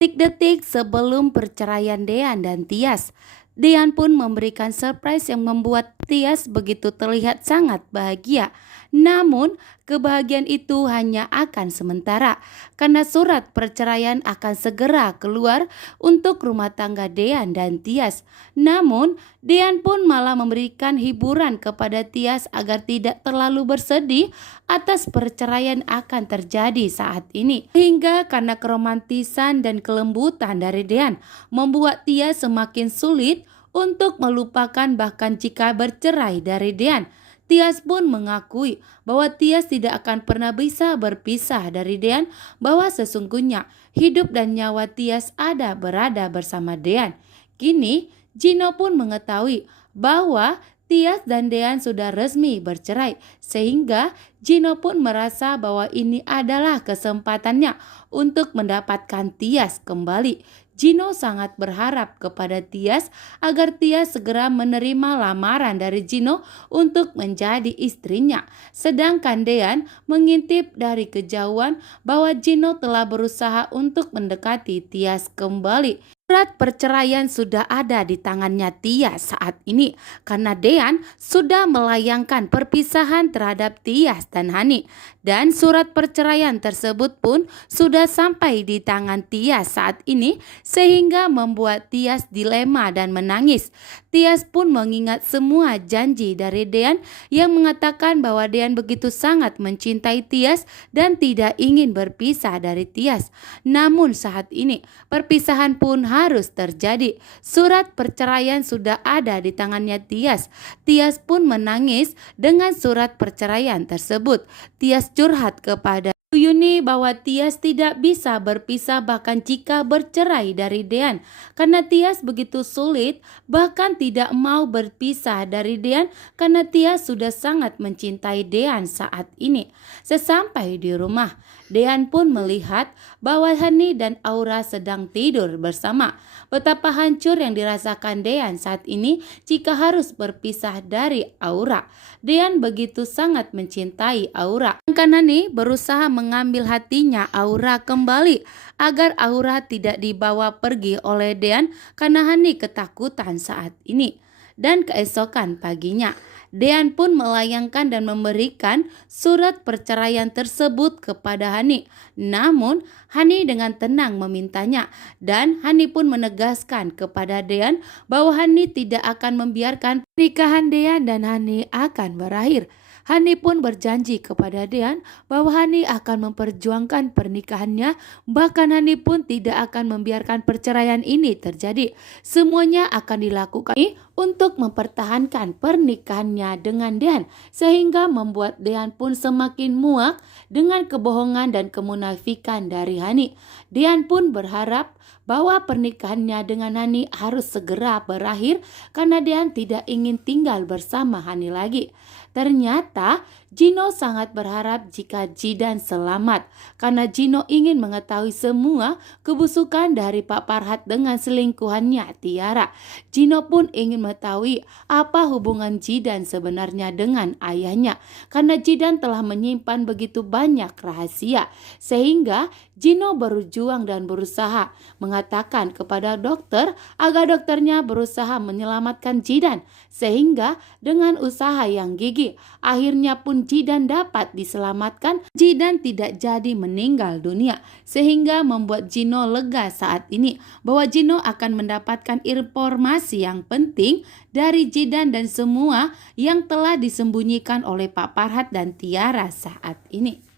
Detik-detik sebelum perceraian Dean dan Tias, Dean pun memberikan surprise yang membuat Tias begitu terlihat sangat bahagia. Namun, kebahagiaan itu hanya akan sementara karena surat perceraian akan segera keluar untuk rumah tangga Dean dan Tias. Namun, Dean pun malah memberikan hiburan kepada Tias agar tidak terlalu bersedih atas perceraian akan terjadi saat ini. Sehingga karena keromantisan dan kelembutan dari Dean membuat Tias semakin sulit untuk melupakan bahkan jika bercerai dari Dean. Tias pun mengakui bahwa Tias tidak akan pernah bisa berpisah dari Dean, bahwa sesungguhnya hidup dan nyawa Tias berada bersama Dean. Kini Gino pun mengetahui bahwa Tias dan Dean sudah resmi bercerai, sehingga Gino pun merasa bahwa ini adalah kesempatannya untuk mendapatkan Tias kembali. Gino sangat berharap kepada Tias agar Tias segera menerima lamaran dari Gino untuk menjadi istrinya. Sedangkan Dean mengintip dari kejauhan bahwa Gino telah berusaha untuk mendekati Tias kembali. Surat perceraian sudah ada di tangannya Tias saat ini karena Dean sudah melayangkan perpisahan terhadap Tias dan Hani. Dan surat perceraian tersebut pun sudah sampai di tangan Tias saat ini sehingga membuat Tias dilema dan menangis. Tias pun mengingat semua janji dari Dean yang mengatakan bahwa Dean begitu sangat mencintai Tias dan tidak ingin berpisah dari Tias. Namun saat ini perpisahan pun harus terjadi. Surat perceraian sudah ada di tangannya Tias. Tias pun menangis dengan surat perceraian tersebut. Tias curhat kepada Yuni bahwa Tias tidak bisa berpisah bahkan jika bercerai dari Dean karena Tias begitu sulit bahkan tidak mau berpisah dari Dean karena Tias sudah sangat mencintai Dean saat ini. Sesampai di rumah, Dean pun melihat bahwa Hani dan Aura sedang tidur bersama. Betapa hancur yang dirasakan Dean saat ini jika harus berpisah dari Aura. Dean begitu sangat mencintai Aura. Karena Hani berusaha mengambil hatinya Aura kembali agar Aura tidak dibawa pergi oleh Dean karena Hani ketakutan saat ini. Dan keesokan paginya, Dean pun melayangkan dan memberikan surat perceraian tersebut kepada Hani. Namun Hani dengan tenang memintanya dan Hani pun menegaskan kepada Dean bahwa Hani tidak akan membiarkan pernikahan Dean dan Hani akan berakhir. Hani pun berjanji kepada Dean bahwa Hani akan memperjuangkan pernikahannya, bahkan Hani pun tidak akan membiarkan perceraian ini terjadi. Semuanya akan dilakukan untuk mempertahankan pernikahannya dengan Dean, sehingga membuat Dean pun semakin muak dengan kebohongan dan kemunafikan dari Hani. Dean pun berharap bahwa pernikahannya dengan Hani harus segera berakhir karena Dean tidak ingin tinggal bersama Hani lagi. Ternyata Gino sangat berharap jika Jidan selamat karena Gino ingin mengetahui semua kebusukan dari Pak Farhat dengan selingkuhannya Tiara. Gino pun ingin mengetahui apa hubungan Jidan sebenarnya dengan ayahnya karena Jidan telah menyimpan begitu banyak rahasia, sehingga Gino berjuang dan berusaha mengatakan kepada dokter agar dokternya berusaha menyelamatkan Jidan, sehingga dengan usaha yang gigih akhirnya pun Jidan dapat diselamatkan. Jidan tidak jadi meninggal dunia, sehingga membuat Gino lega saat ini bahwa Gino akan mendapatkan informasi yang penting dari Jidan dan semua yang telah disembunyikan oleh Pak Farhat dan Tiara saat ini.